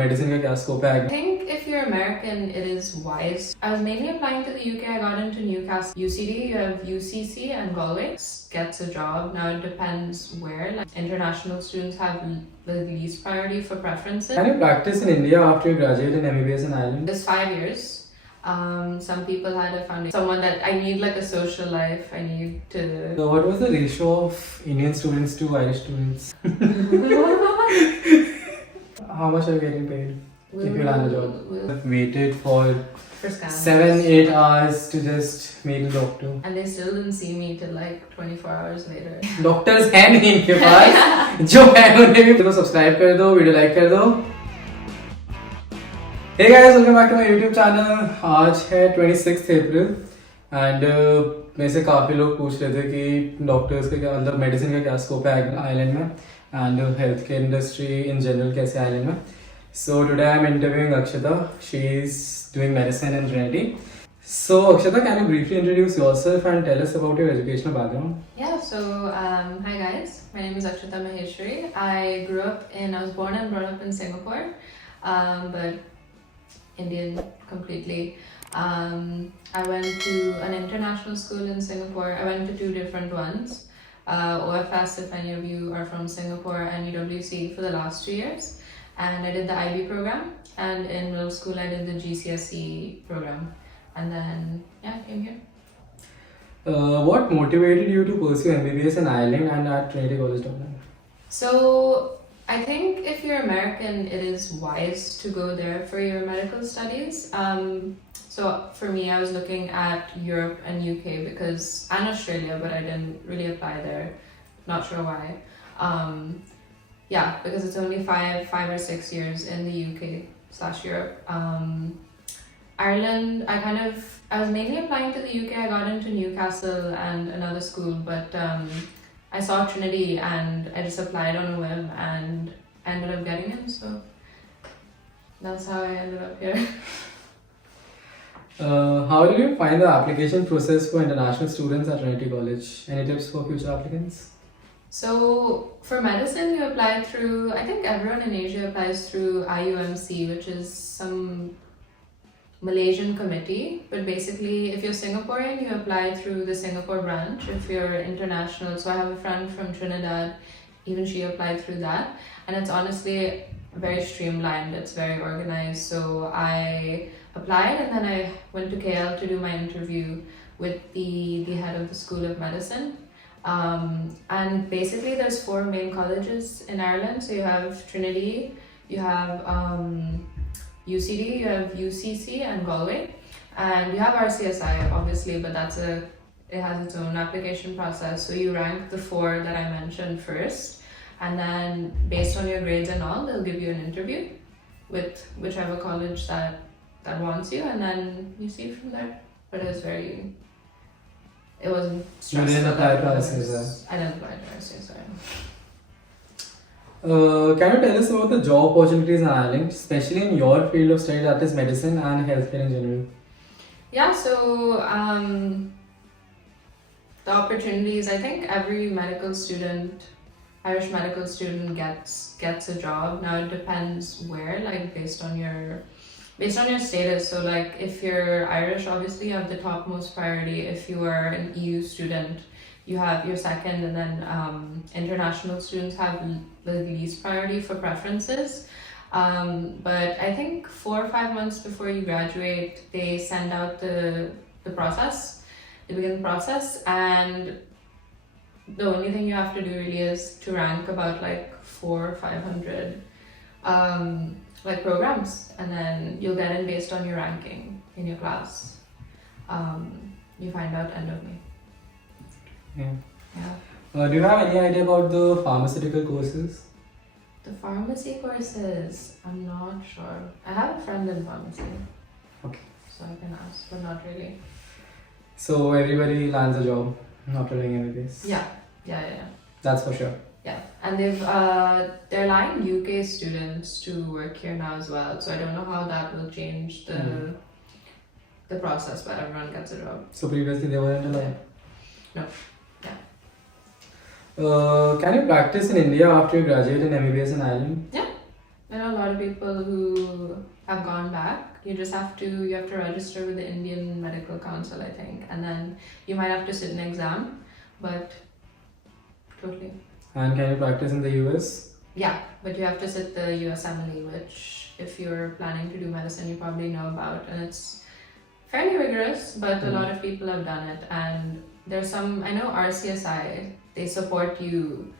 medicine का क्या scope है? I think if you're American, it is wise. I was mainly applying to the UK. I got into Newcastle. UCD, you have UCC and Galway. Gets a job. Now it depends where. Like international students have the least priority for preferences. Can you practice in India after you graduate in MBBS in Ireland? It's 5 years. Some people had a foundation. Someone that I need like a social life. I need to. So what was the ratio of Indian students to Irish students? How much are you getting paid if you land a job? Waited for 7-8 hours to just meet a doctor. And they still didn't see me till like 24 hours later. Doctors हैं नहीं इनके पास जो है उन्हें भी तो subscribe कर दो, वीडियो लाइक कर दो. Hey guys, welcome back to my YouTube channel. आज है 26th April and मेरे से काफ़ी लोग पूछ रहे थे कि डॉक्टर्स का क्या मतलब मेडिसिन का क्या स्कोप है आइलैंड में and health care industry in general कैसे आइलैंड में. So today I'm interviewing Akshita. She's doing medicine in Trinity. So Akshita, can you briefly introduce yourself and tell us about your educational background? Yeah, so hi guys, my name is Akshita Maheshwari. I was born and brought up in Singapore, but Indian completely. I went to an international school in Singapore. I went to 2 different ones. OFS, if any of you are from Singapore, and UWC for the last 2 years. And I did the IB program, and in middle school I did the GCSE program. And then, yeah, I came here. What motivated you to pursue MBBS in Ireland and at Trinity College Dublin? So, I think if you're American, it is wise to go there for your medical studies. So for me, I was looking at Europe and UK and Australia, but I didn't really apply there. Not sure why. Yeah, because it's only 5 or 6 years in the UK/Europe. Ireland, I was mainly applying to the UK. I got into Newcastle and another school, but I saw Trinity and I just applied on a whim and ended up getting in. So that's how I ended up here. How did you find the application process for international students at Trinity College? Any tips for future applicants? So for medicine, you apply through, I think everyone in Asia applies through IUMC, which is some Malaysian committee. But basically, if you're Singaporean, you apply through the Singapore branch. If you're international, so I have a friend from Trinidad, even she applied through that. And it's honestly very streamlined, it's very organized. So I applied and then I went to KL to do my interview with the head of the School of Medicine. And basically there's 4 main colleges in Ireland. So you have Trinity, you have UCD, you have UCC and Galway, and you have RCSI obviously, but it has its own application process. So you rank the 4 that I mentioned first, and then based on your grades and all, they'll give you an interview with whichever college that wants you, and then you see from there. But it wasn't stressful. You didn't apply to RCSI? I didn't apply to RCSI. Can you tell us about the job opportunities in Ireland, especially in your field of study, that is medicine and healthcare in general? Yeah, so the opportunities, I think every Irish medical student gets a job. Now it depends where, like based on your status. So like if you're Irish, obviously you have the topmost priority. If you are an EU student, you have your second, and then international students have the least priority for preferences. But I think 4 or 5 months before you graduate, they send out the process. They begin the process, and the only thing you have to do really is to rank about like 400 or 500 like programs, and then you'll get in based on your ranking in your class. You find out end of May. Yeah. Do you have any idea about the pharmaceutical courses? The pharmacy courses, I'm not sure. I have a friend in pharmacy. Okay. So I can ask, but not really. So everybody lands a job after doing MBBS? Yeah. That's for sure. Yeah, and they're allowing UK students to work here now as well. So I don't know how that will change the process, but everyone gets a job. So previously they weren't allowed? No. Yeah. Can you practice in India after you graduate in MBBS in Ireland? Yeah, they're not lot of people who have gone back. You have to register with the Indian Medical Council, I think, and then you might have to sit an exam, but totally. And can you practice in the US? Yeah, but you have to sit the USMLE, which if you're planning to do medicine, you probably know about, and it's fairly rigorous, but a lot of people have done it. And there's some, I know RCSI, they support you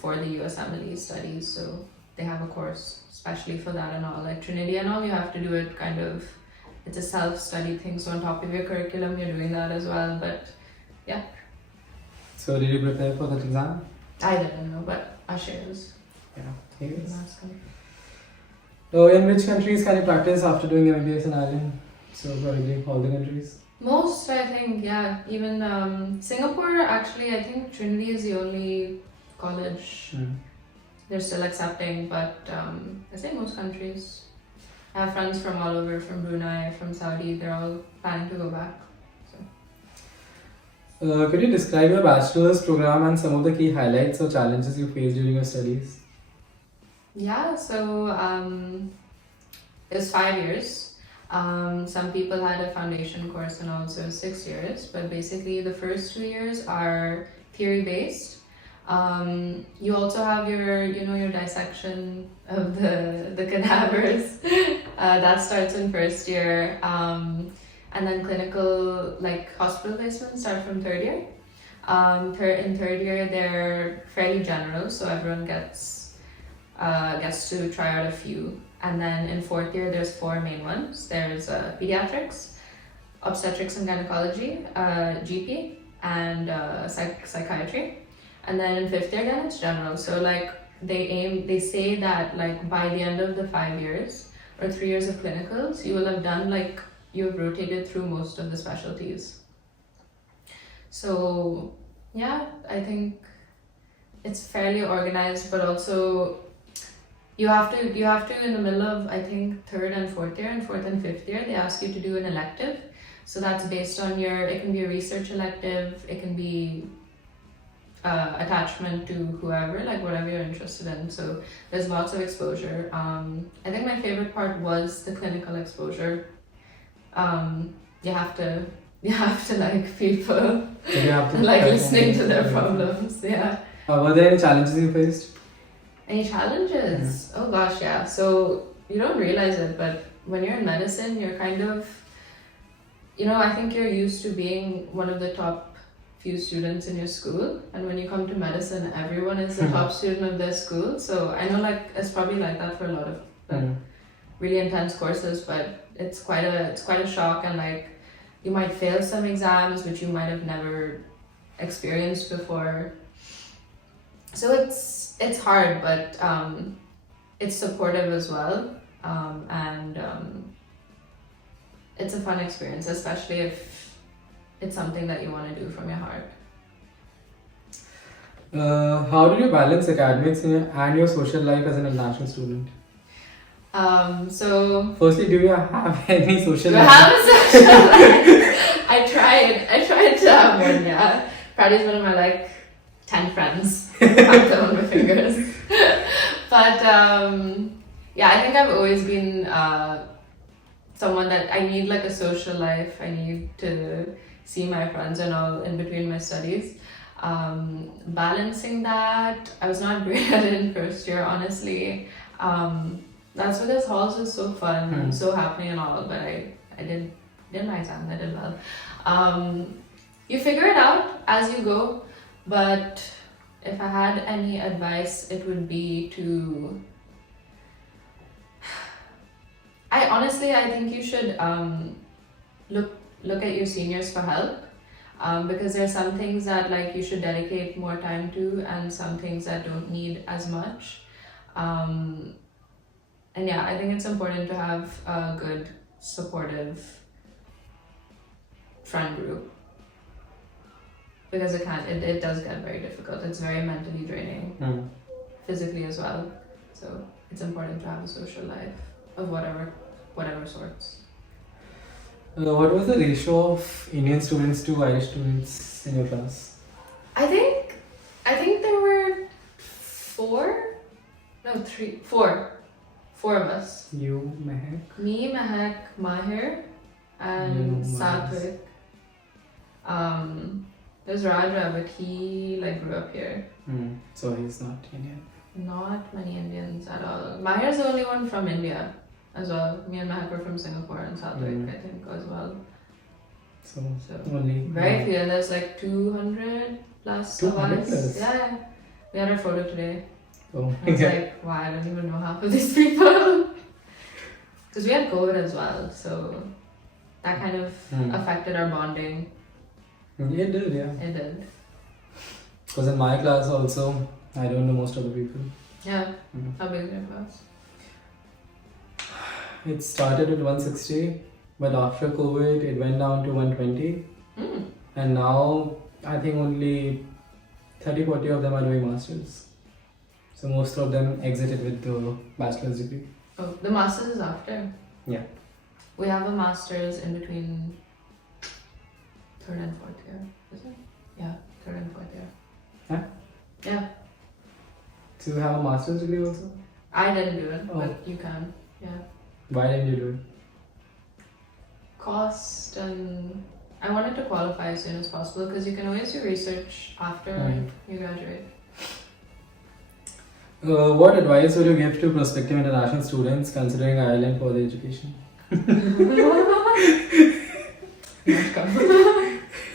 for the USMLE studies, so they have a course especially for that and all. Like Trinity and all, you have to do it kind of, it's a self-study thing, so on top of your curriculum, you're doing that as well, but yeah. So did you prepare for that exam? I didn't know, but Ashish. Yeah, he is. So in which countries can you practice after doing MBBS in Ireland? So probably all the countries? Most, I think, yeah. Even Singapore, actually, I think Trinity is the only college they're still accepting, but I say most countries. I have friends from all over, from Brunei, from Saudi, they're all planning to go back. Could you describe your bachelor's program and some of the key highlights or challenges you faced during your studies? Yeah, so it was 5 years. Some people had a foundation course and also 6 years, but basically the first 2 years are theory-based. You also have your dissection of the cadavers. That starts in first year. And then clinical, like hospital placements, start from third year. In third year, they're fairly general, so everyone gets to try out a few. And then in fourth year, there's 4 main ones. There's pediatrics, obstetrics and gynecology, GP, and psychiatry. And then in fifth year, again, it's general. So like they say that like by the end of the 5 years or 3 years of clinicals, you will have done like, you've rotated through most of the specialties. So yeah, I think it's fairly organized, but also you have to in the middle of, I think, third and fourth year, and fourth and fifth year, they ask you to do an elective. So that's based on it can be a research elective, it can be attachment to whoever, like whatever you're interested in. So there's lots of exposure. I think my favorite part was the clinical exposure. You have to like people, like listening to their problems. Yeah. Were there any challenges you faced? Any challenges? Oh gosh, yeah. So you don't realize it, but when you're in medicine, you're kind of, I think you're used to being one of the top few students in your school, and when you come to medicine, everyone is the top student of their school. So I know like it's probably like that for a lot of really intense courses, but it's quite a shock, and like you might fail some exams which you might have never experienced before. So it's hard, but it's supportive as well, and it's a fun experience, especially if it's something that you want to do from your heart. How did you balance academics and your social life as an international student? So firstly, do you have any social life? I have a social life. I tried to have one, yeah. Friday's one of my like 10 friends. Count them on my fingers. But yeah, I think I've always been someone that I need like a social life. I need to see my friends and all in between my studies. Balancing that, I was not great at it in first year, honestly. That's because halls was so fun and so happening and all, but I did my exam, I did well. You figure it out as you go, but if I had any advice, it would be to... I think you should look at your seniors for help, because there are some things that like you should dedicate more time to and some things that don't need as much. And yeah, I think it's important to have a good, supportive friend group, because it does get very difficult. It's very mentally draining, physically as well. So it's important to have a social life of whatever sorts. What was the ratio of Indian students to Irish students in your class? I think there were 4. 4 of us. You, Mehak. Me, Mahak, Mahir, and You, Satvik. There's Raja, but he grew up here. So he's not Indian. Not many Indians at all. Mahir's the only one from India as well. Me and Mahak are from Singapore and Satvik, I think, as well. So Very few, and there's 200 plus of 200 us. plus? Yeah. We had our photo today. Oh, I was wow, I don't even know half of these people. Because we had COVID as well, so that kind of affected our bonding. It did, yeah. It did. Because in my class also, I don't know most of the people. Yeah. How big is your class? It started at 160, but after COVID, it went down to 120. And now, I think only 30-40 of them are doing masters. So most of them exited with the bachelor's degree. Oh, the master's is after? Yeah. We have a master's in between 3rd and 4th year, is it? Yeah, 3rd and 4th year. Huh? Yeah. So you have a master's degree also? I didn't do it, but you can. Yeah. Why didn't you do it? Cost, and I wanted to qualify as soon as possible because you can always do research after you graduate. What advice would you give to prospective international students considering Ireland for their education?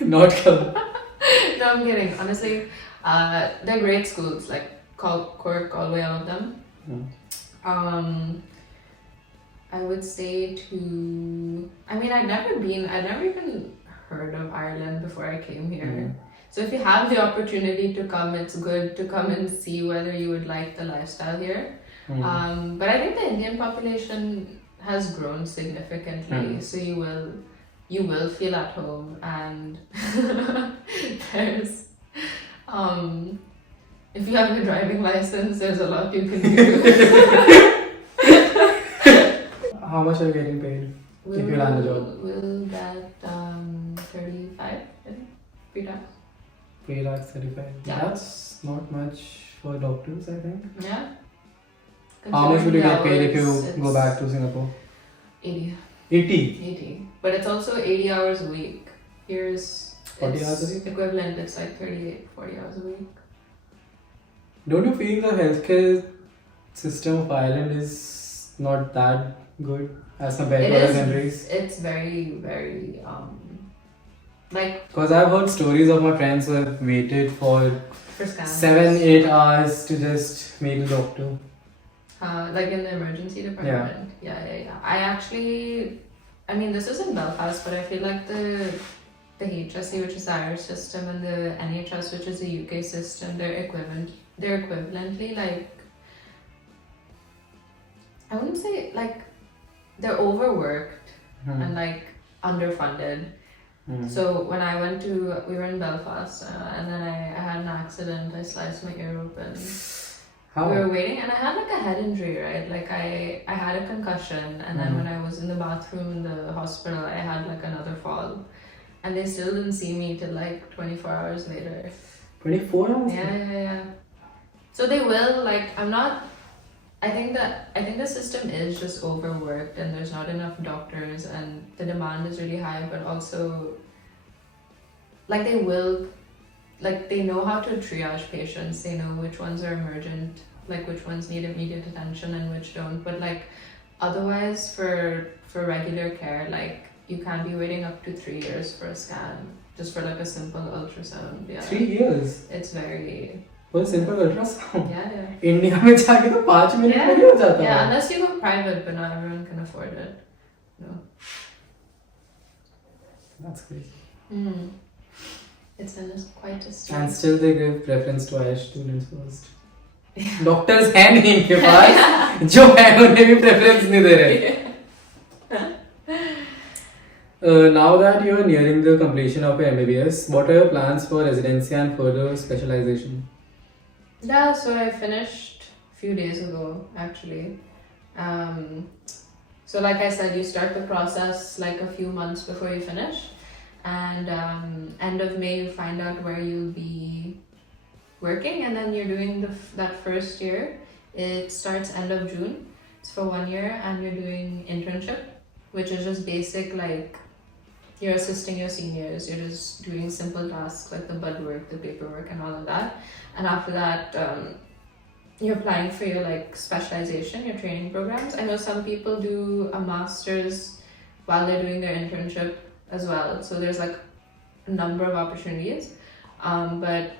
Not come. No, I'm kidding. Honestly, they're great schools, Cork, Galway, all of them. I would say I'd never even heard of Ireland before I came here. So if you have the opportunity to come, it's good to come and see whether you would like the lifestyle here. But I think the Indian population has grown significantly, so you will feel at home, and there's if you have a driving license, there's a lot you can do. How much are you getting paid if you land a job? We'll get 35, I think, pre-tax. Pre-tax 35. Yeah. That's not much for doctors, I think. Yeah. How much would you get paid if you It's go back to Singapore? 80. 80? But it's also 80 hours a week. Here's 40 hours a week? equivalent, it's 38, 40 hours a week. Don't you feel the healthcare system of Ireland is not that good as compared to other countries? It's very, very Because I've heard stories of my friends who have waited for scans. 7-8 hours to just meet a doctor. In the emergency department. Yeah. This is in Belfast, but I feel like the HSE, which is the Irish system, and the NHS, which is the UK system, they're equivalently I wouldn't say they're overworked and underfunded. So when we were in Belfast, and then I had an accident. I sliced my ear open. How? We were waiting, and I had a head injury, right? I had a concussion, and then when I was in the bathroom in the hospital, I had another fall, and they still didn't see me till 24 hours later. 24 hours? Yeah. So they will I think the system is just overworked, and there's not enough doctors, and the demand is really high, but also they know how to triage patients. They know which ones are emergent, which ones need immediate attention and which don't. But otherwise for regular care, you can be waiting up to 3 years for a scan, just for a simple ultrasound. Yeah. 3 years? It's very... For a simple ultrasound? Yeah. India में जाके तो 5 minute में भी हो जाता है. Yeah, unless you go private, but not everyone can afford it. No. That's crazy. It's quite a story. And still they give preference to Irish students first. Doctors हैं नहीं इनके पास, जो है उन्हें भी preference नहीं दे रहे. Now that you are nearing the completion of your MBBS, what are your plans for residency and further specialization? Yeah, so I finished a few days ago, actually. So like I said, you start the process a few months before you finish, and end of May you find out where you'll be working, and then you're doing that first year. It starts end of June, so It's for 1 year, and you're doing internship, which is just basic, like you're assisting your seniors, you're just doing simple tasks like the bud work, the paperwork, and all of that. And after that, you're applying for your like specialization, your training programs. I know some people do a master's while they're doing their internship as well, so there's like a number of opportunities. But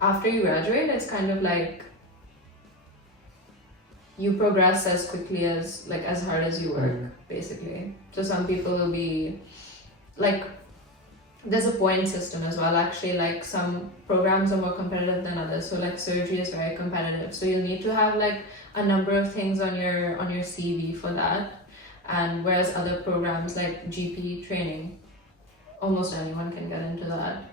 after you graduate, it's kind of like you progress as quickly as, like, as hard as you work, basically. So some people will be like, there's a point system as well, actually. Like, some programs are more competitive than others, so like surgery is very competitive, so you'll need to have like a number of things on your CV for that. And whereas other programs like GP training, almost anyone can get into that.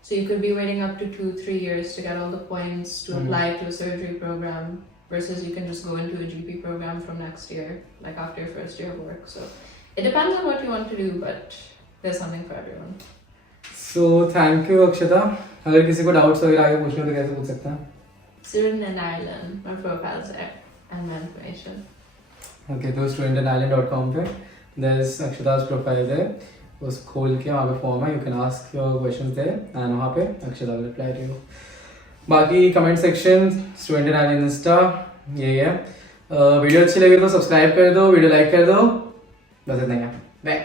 So you could be waiting up to 2-3 years to get all the points to apply to a surgery program, versus you can just go into a GP program from next year, like after your first year of work. So it depends on what you want to do, but there's something for everyone. So thank you अक्षता. अगर किसी को doubts वगैरह आगे पूछना तो कैसे पूछ सकते हैं? Student in Ireland, my profile's there, and my information. Okay, तो studentinIreland.com पे there's अक्षता's profile there. उस खोल के वहाँ पे फॉर्म है, you can ask your questions there, and वहाँ पे अक्षता will reply to you. बाकी comment section student in island Insta यही है. वीडियो अच्छी लगी तो सब्सक्राइब कर दो, वीडियो लाइक कर दो, बस इतना ही है. बाय.